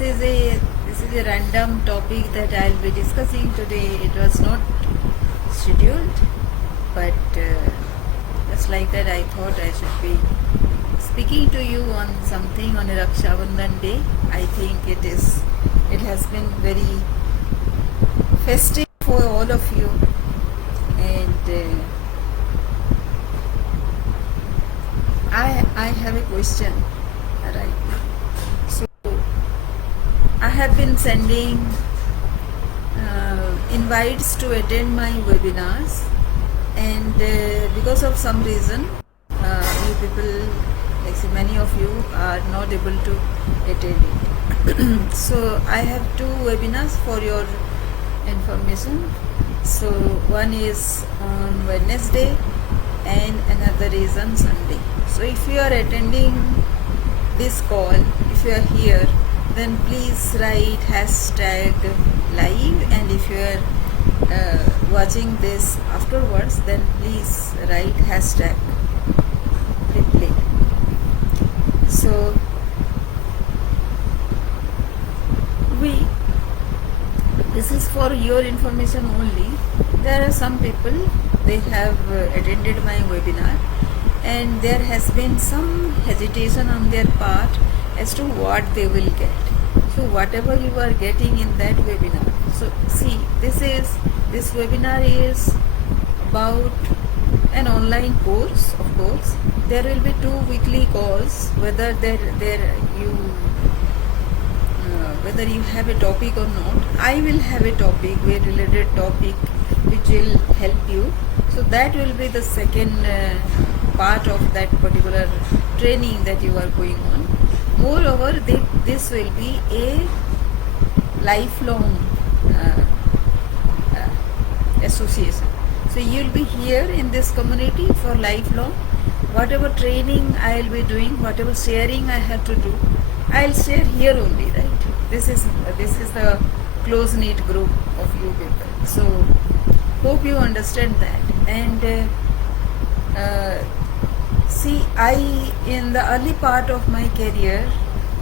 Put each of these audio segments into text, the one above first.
this is a random topic that I'll be discussing today. It was not scheduled, but just like that, I thought I should be speaking to you on something on a Raksha Bandhan day. I think it has been very festive for all of you, and I have a question right now. So I have been sending invites to attend my webinars, and because of some reason, you people, like say many of you, are not able to attend it. So I have two webinars for your information. So one is on Wednesday and another is on Sunday. So if you are attending this call, if you are here, then please write hashtag live, and if you are watching this afterwards, then please write hashtag replay. So this is for your information only. There are some people, they have attended my webinar, and there has been some hesitation on their part as to what they will get. So whatever you are getting in that webinar, so see, this webinar is about an online course. Of course, there will be 2 weekly calls, whether whether you have a topic or not. I will have a topic, very related topic, which will help you. So that will be the second part of that particular training that you are going on. Moreover, this will be a lifelong association. So you will be here in this community for lifelong. Whatever training I will be doing, whatever sharing I have to do, I will share here only, right? This is the close knit group of you people. So hope you understand that. And see, in the early part of my career,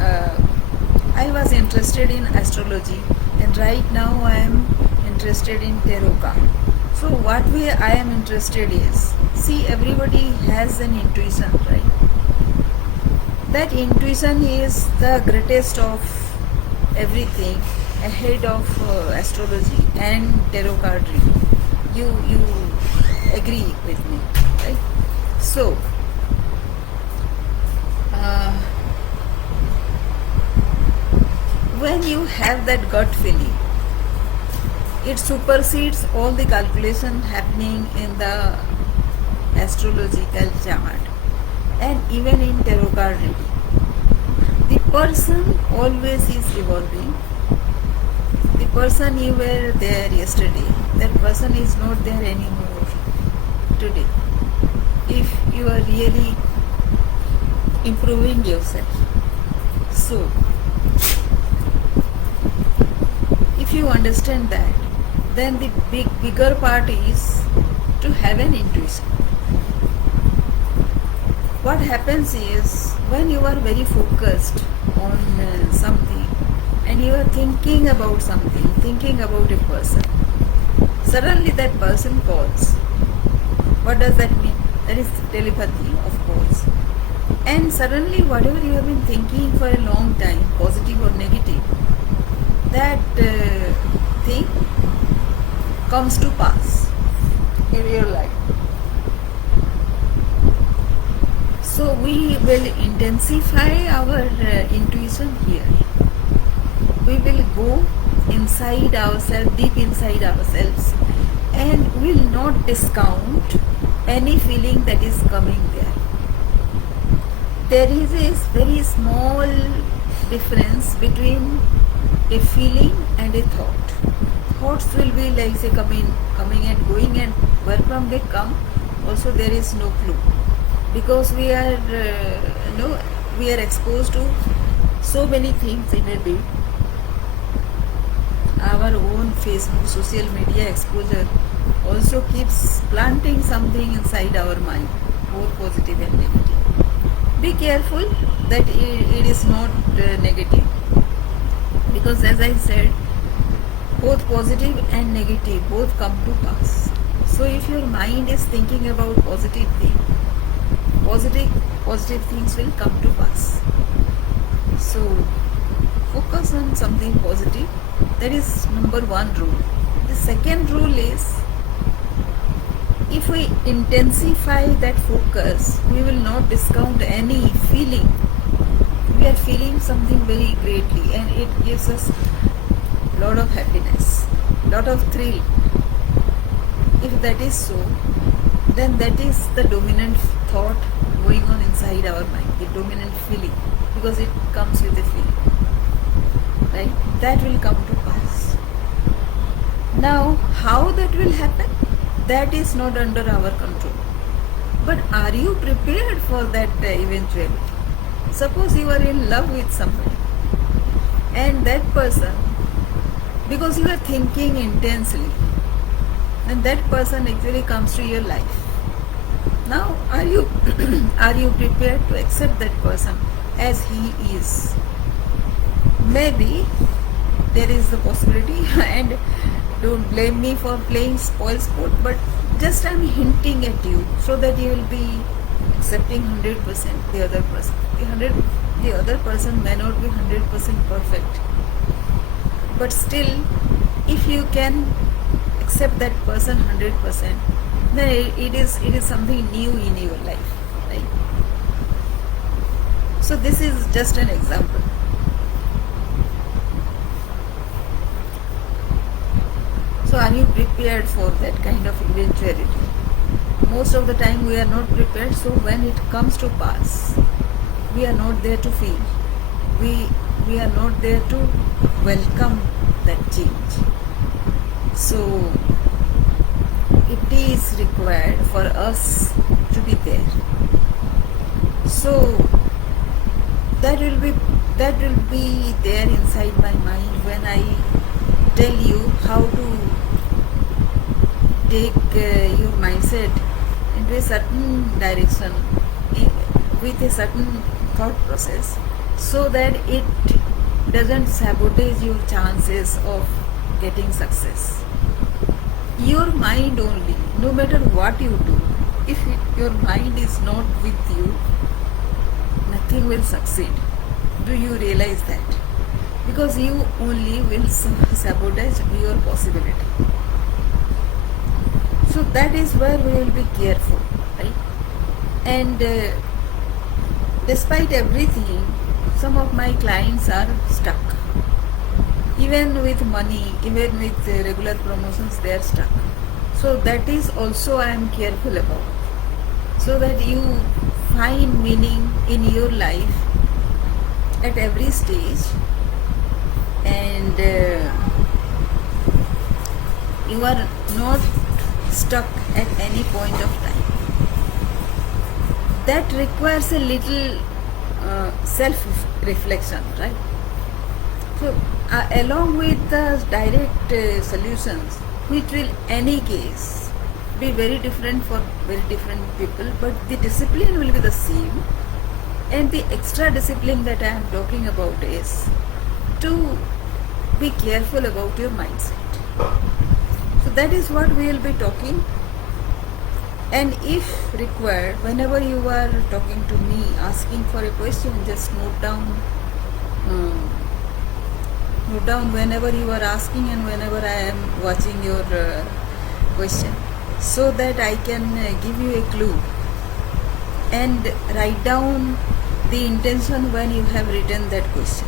I was interested in astrology, and right now I am interested in tarot card. So what way I am interested is, see, everybody has an intuition, right? That intuition is the greatest of everything, ahead of astrology and tarot card reading. You agree with me, right? So when you have that gut feeling, it supersedes all the calculation happening in the astrological chart and even in tarot card reading. The person always is evolving. The person you were there yesterday, that person is not there anymore today. If you are really improving yourself. So if you understand that, then the bigger part is to have an intuition. What happens is, when you are very focused on something and you are thinking about something, thinking about a person, suddenly that person calls. What does that mean? That is telepathy, of course. And suddenly whatever you have been thinking for a long time, positive or negative, that thing comes to pass in your life. So we will intensify our intuition here. We will go inside ourselves, deep inside ourselves, and will not discount any feeling that is coming there. There is a very small difference between a feeling and a thought. Thoughts will be like say coming and going, and where from they come, also there is no clue, because we are exposed to so many things in a day. Our own Facebook, social media exposure also keeps planting something inside our mind, both positive and negative. Be careful that it is not negative. Because as I said, both positive and negative both come to pass. So if your mind is thinking about positive things will come to pass. So focus on something positive. That is number one rule. The second rule is, if we intensify that focus, we will not discount any feeling. We are feeling something very greatly and it gives us lot of happiness, lot of thrill. If that is so, then that is the dominant thought going on inside our mind, the dominant feeling, because it comes with a feeling, right? That will come to pass. Now, how that will happen? That is not under our control. But are you prepared for that eventuality? Suppose you are in love with somebody and that person, because you are thinking intensely, and that person actually comes to your life. Now, are you are you prepared to accept that person as he is? Maybe there is the possibility, and don't blame me for playing spoil sport, but just I'm hinting at you so that you will be accepting 100% the other person. The other person may not be 100% perfect, but still, if you can accept that person 100%, then it is something new in your life, right? So this is just an example. So are you prepared for that kind of eventuality? Most of the time we are not prepared, so when it comes to pass, we are not there to feel. We are not there to welcome that change. So it is required for us to be there. So that will be there inside my mind when I tell you how to take your mindset into a certain direction with a certain thought process, so that it doesn't sabotage your chances of getting success. Your mind only, no matter what you do, if your mind is not with you, nothing will succeed. Do you realize that? Because you only will sabotage your possibility. So that is where we will be careful, right? And despite everything, some of my clients are stuck. Even with money, even with regular promotions, they are stuck. So that is also I am careful about, so that you find meaning in your life at every stage, and you are not stuck at any point of time. That requires a little self-reflection, right? So along with the direct solutions, which will any case be very different for very different people, but the discipline will be the same. And the extra discipline that I am talking about is to be careful about your mindset. So that is what we will be talking. And if required, whenever you are talking to me, asking for a question, just note down whenever you are asking and whenever I am watching your question, so that I can give you a clue, and write down the intention when you have written that question.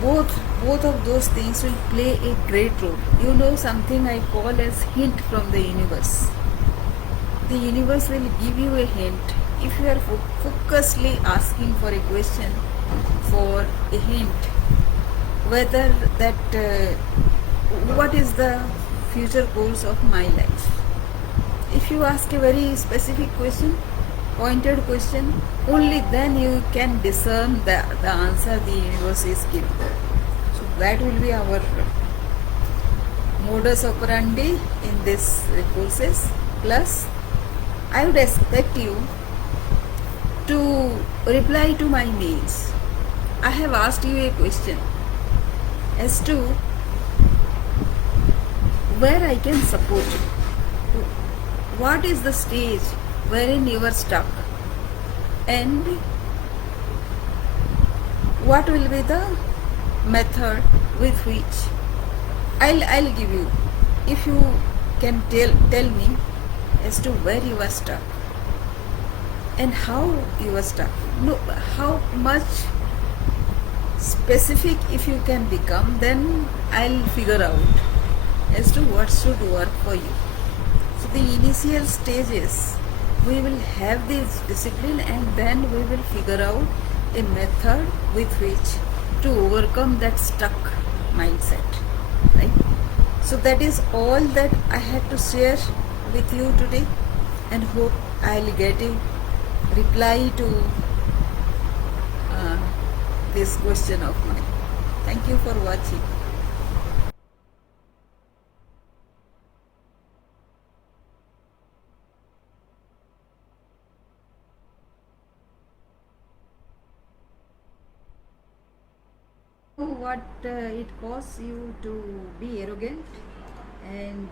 Both of those things will play a great role. You know, something I call as hint from the universe. The universe will give you a hint. If you are focusedly asking for a question, for a hint, whether that what is the future goals of my life. If you ask a very specific question, pointed question, only then you can discern the answer the universe is giving. So that will be our modus operandi in this courses. Plus, I would expect you to reply to my mails. I have asked you a question. as to where I can support you. What is the stage wherein you are stuck, and what will be the method with which I'll give you, if you can tell me as to where you are stuck and how you are stuck. No, how much specific if you can become, then I'll figure out as to what should work for you. So the initial stages, we will have this discipline, and then we will figure out a method with which to overcome that stuck mindset, right? So that is all that I had to share with you today, and hope I'll get a reply to this question of mine. Thank you for watching. What it costs you to be arrogant, and